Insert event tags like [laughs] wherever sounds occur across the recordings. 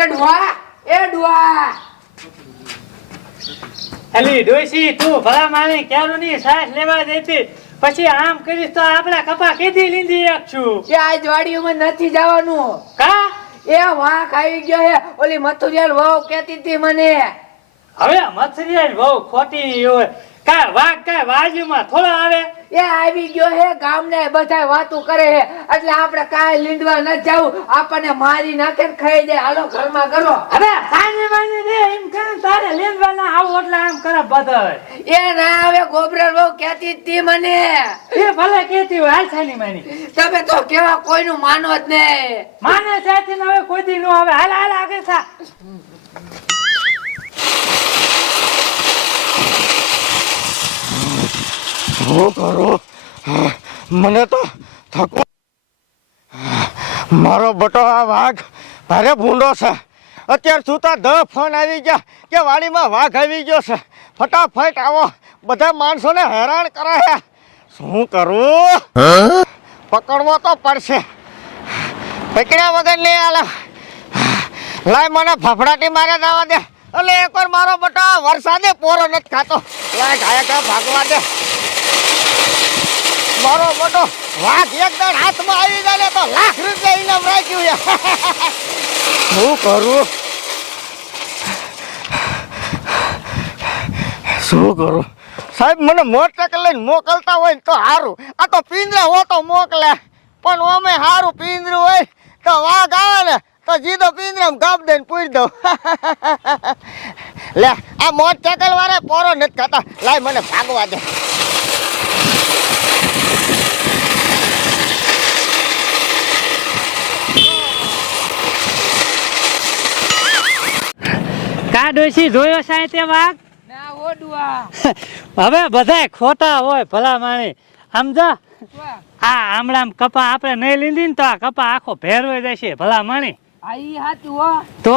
એ ડુઆ એ ડુઆ. અલી ડોશી તું ભલા માની ક્યારું ની સાસ લેવા દેતી પછી આમ કરીશ તો આપણા કપા કેદી એક છું? કે આજ વાડીઓમાં નથી જવાનું? કા? એ વાંક આવી ગયો હે. ઓલી મથુરિયાલ વહુ કેતી હતી મને. હવે મથુરિયાલ બહુ ખોટી હોય. કા વાઘ કા બાજુમાં થોડો આવે? એ આવી ગયો હે ગામને બધા વાતું કરે હે. એટલે આપણે કાંઈ લીંડવા ન જાવું આપણને મારી નાખે ને ખાઈ દે. હાલો ઘરમાં કરો. હવે સાંજે બાંજે રે એમ કે તારે લીંડવા ના આવું એટલે આમ કરે બધા એ ના હવે ગોબરા બહુ કહેતી તી મને. એ ભલે કેતી હોય હાલ છાની માની. તમે તો કેવા કોઈનું માનો જ નહીં. માને સાથે ને હવે કોઈ દી નો હવે હાલ હાલ આગળ થા. શું કરું. મને તો થકું મારો બટો આ વાઘ ભારે ભૂંડો છે. અત્યાર સુધા દહ ફોન આવી ગયા કે વાડીમાં વાઘ આવી ગયો છે. ફટાફટ આવો. બધા માણસોને હેરાન કરે શું કરું? પકડવો તો પડશે. પકડ્યા વગર નહીં આલે લાય મને ફફડાટી મારે દાવા દે. એટલે એકવાર મારો બટો વરસાદે પોરો નથી ખાતો. લાય ઘા ભાગવા દે. મારો મોટો વાઘ એકદમ હાથમાં આવી જાય તો લાખ રૂપિયા ઇનામ રાખ્યું છે. [laughs] શું કરું? શું કરું? સાહેબ, મને મોટરસાઇકલ લઈને મોકલતા હોય ને તો સારું આ તો પિંજરા હો તો મોકલે. પણ અમે સારું પિંજરું હોય તો વાઘ આવે ને તો જીધો પિંજરામાં ગાપ દઈને પૂરી દઉં. [laughs] લે, આ મોટરસાઇકલ વાળા પોરો નથી ખાતા. લાય મને ભાગવા દે. ડોશી જોયો સાહેબ તે વાઘ? [laughs] હવે બધાય ખોટા હોય ભલા માણી સમજા આ? આમળામ કપા આપણે નહીં લીધી ને તો આ કપા આખો ભેરવાઈ જશે ભલા માણી તો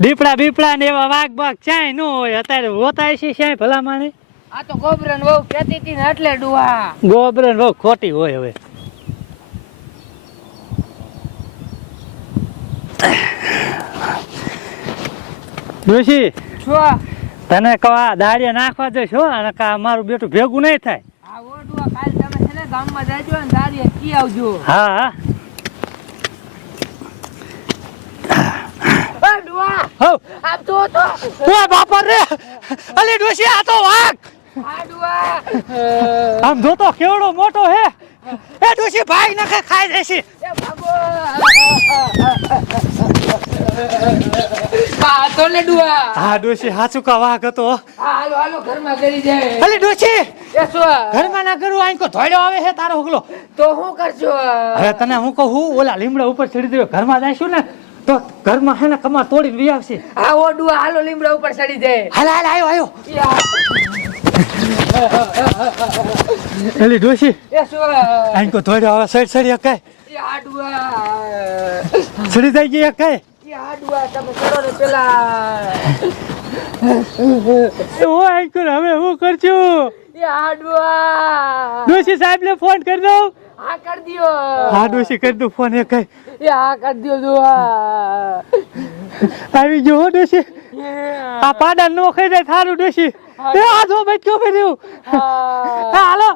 દીપડા બીપડા ને એવા વાઘ બાગ ચાય ન હોય અત્યારે હોતા છે ક્યાંય ભલા માણી આ તો ગોબરન વહુ કહેતી હતી ને એટલે ડુવા ગોબરન બહુ ખોટી હોય હવે. ડોશી છો? તને કવા દાડે નાખવા દે છો અને કા મારું બેટું ભેગું નહીં થાય. આ ઓડુઆ કાલ તમે છે ને ગામમાં જાજો ને દાડે કી આવજો. હા હા. ડુઆ! તો તો. બાપા રે. અલી ડોશી આ તો વાઘ. આમ જોતો કેવડો મોટો હે. એ ડોશી ભાઈ નાખે ખાઈ દેશી. એ ભાગો. આ તો લે ડુઆ. હા ડોશી હાચું કા વાઘ હતો હા. હાલો હાલો ઘરમાં કરી જાય. અલી ડોશી! એ શું ઘરમાં ના કરું આઈ કો ધોડ્યો આવે છે તારો હુકલો તો શું કરજો હવે તને હું કહું ઓલા લીમડા ઉપર ચડી દે ઘરમાં જઈશું ને તો ઘરમાં હે ને કમા તોડીને વી આવશે. આ ઓડુઆ હાલો લીમડા ઉપર ચડી જાય. હાલ હાલ આયો આયો. અલી ડોશી એ શું આઈ કો ધોડ્યો આવે સડ સડી એકાય સડી થઈ ગઈ કાય એ તમે કરો ને પેલા. ઓ આઈ હવે હું કરશું એ આડુઆ ડોશી સાહેબ ને ફોન કરી દઉં? હા કર દિયો. હા ડોશી કરી દઉં ફોન એ કઈ. એ હા કર દિયો દુઆ આવી ગયો હો ડોશી. આ પાડા નો ખાઈ જાય થારું ડોશી. એ આ જો ભર્યું એ હાલો.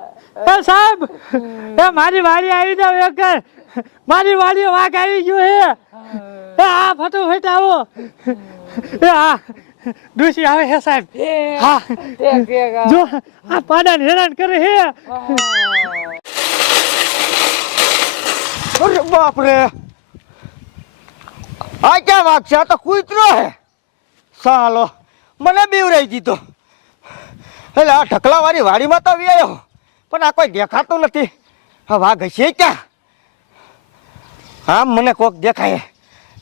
એ સાહેબ. એ મારી વાડી આવી જાવ એક મારી વાડી વાઘ આવી ગયો હે. આ ફટોફટ આવો. એ આ ડોશી આવે હે સાહેબ. હા. જો આ પાડાને હેરાન કરે હે. અરે બાપ રે આ ક્યાં વાઘ છે? આ તો કૂતરો હે. સાલો મને બીવરાઈ દીધો. એટલે આ ઢકલા વાળી વાડીમાં તો આવી આવ્યો પણ આ કોઈ દેખાતું નથી. આ વાઘ હશે ક્યાં? આમ મને કોક દેખાય.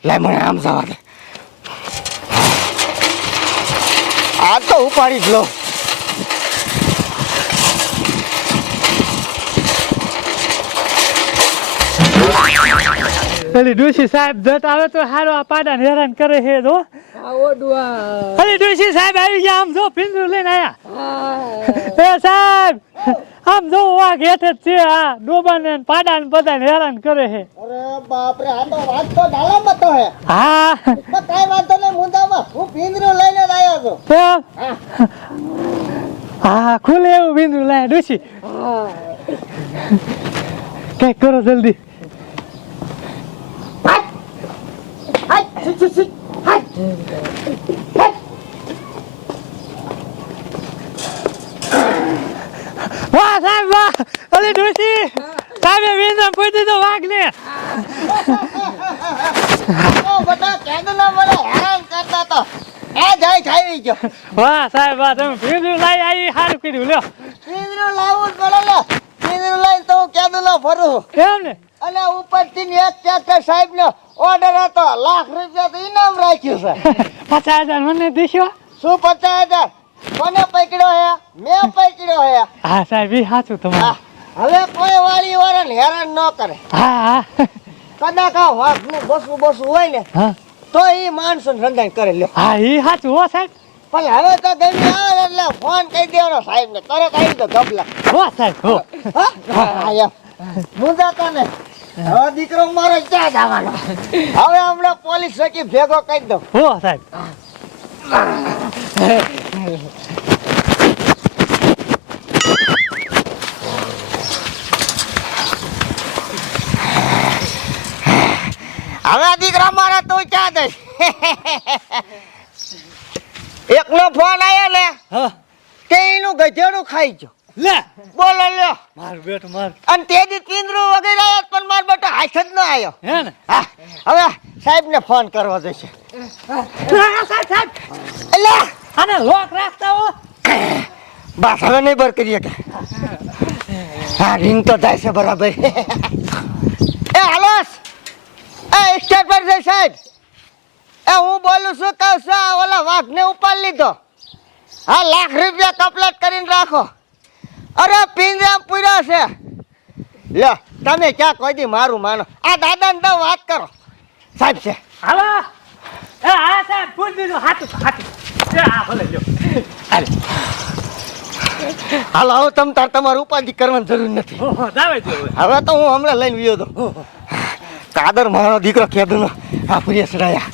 લાય મને આમ જવા દે. આ તો ઉપાડી જ લો. પેલી સાહેબ જત આવે તો હારો આ પાડાને હેરાન કરે છે અરે ડોશી સાહેબ આવી ગયા આમ જો પિંજરું લઈને આયા. એ સાહેબ [laughs] આમ જો આ હેઠે જ છે આ ડોબા ને પાડાને બધા હેરાન કરે છે. અરે બાપરે આ તો વાત તો ડાલામાં તો હે હા. પણ કાંઈ વાંધો નહીં મુંદામાં હું પિંજરું લઈને જ આવ્યો છું. તો? હા. ખુલે એવું પિંજરું લાયા ડોશી. કંઈક કરો જલ્દી. વાહ સાહેબ વાહ. અરે ડોશી. સાહેબે પિંજરા પૂરી દીધો વાઘને. ઓ બધા કેદુના મને હેરાન કરતા તો આ જાય ખાઈ ગયો વાહ સાહેબ વાહ. તમે પિંજરું લાવી આવી સારું કર્યું લ્યો. પિંજરું લાવવું પડે લે પિંજરું લઈને તો હું કેદુના ફરું એમ ને? અને ઉપરથી ને એક ટ્રેક્ટર સાહેબ નો ઓર્ડર હતો લાખ રૂપિયા તો ઇનામ રાખ્યું છે પચાસ હજાર મને દેશો? શું પચાસ હજાર? કોને પકડ્યો હે? મેં પકડ્યો હે? હા સાહેબ એ સાચું તમારું. હવે કોઈ વાળી વાળાને હેરાન ન કરે. હા હા. કદાચ આ વાઘનું બસવું બસવું હોય ને તો એ માણસો રંધાઈ કરે લ્યો. હા એ સાચું હો સાહેબ. પણ હવે તો ગમી આવે એટલે ફોન કહી દેવાનો સાહેબ ને તરત આવી તો ધબલા. હો સાહેબ હો. હા? હા એમ. મુંજાતો હવે દીકરો મારો ક્યાં જવાનો? હવે હમણાં પોલીસ સચિવ ભેગો કરી દઉં. હો સાહેબ. હવે દીકરા મારા તું ક્યાં દઈશ એકનો ફોન આવ્યો ને કે એનું ગધેડું ખાઈ ગયો. લે. બોલો લ્યો. માર બેટ માર. અને તે દી પિંજરું વગેરે આવ્યો પણ મારો બેટો હાથ જ ન આવ્યો હે ને? હા. હવે સાહેબ ને ફોન કરવો જોઈશે. હા, સાહેબ સાહેબ. એટલે આને લોક રાખતા હો. બસ હવે નહીં બર કરીએ કે. હા રીંગ તો થાય છે બરાબર. એ હાલોસ. એ સ્ટેટ પર છે સાહેબ. એ હું બોલું છું કહું છું આ ઓલા વાઘને ઉપાડ લીધો. હા લાખ રૂપિયા કપલેટ કરીને રાખો. અરે પિંજરા પૂર્યો છે. લે તમે ક્યાં કોઈ દી મારું માનો. આ દાદાને તો વાત કરો. સાહેબ છે. હાલો. એ હા સાહેબ પૂછ દીધું. હાથું હાથું. હાલે હવે તમ તાર તમારે ઉપાધિ કરવાની જરૂર નથી. હવે. તો હું હમણાં લઈને ગયો હતો કાદર મારો દીકરો કેદુનો આ પ્રિય સડાયા